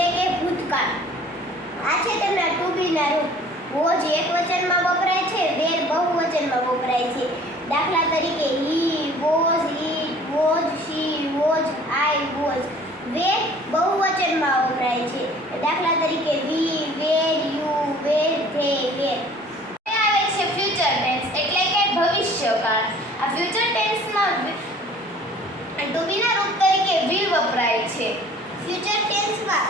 એટલે કે ભૂતકાળ. આ છે તેમના ટુ બી ના રૂપ. વોઝ એકવચનમાં વપરાય છે, વેર બહુવચનમાં વપરાય છે. દાખલા તરીકે he was, it was, she was, I was. Were બહુવચનમાં વપરાય છે. દાખલા તરીકે વી વેર, યુ વેર, ધે વેર. હવે આવે છે ફ્યુચર ટેન્સ એટલે કે ભવિષ્યકાળ. આ ફ્યુચર ટેન્સમાં ટુ બી ના રૂપ તરીકે વિલ વપરાય છે. ફ્યુચર ટેન્સમાં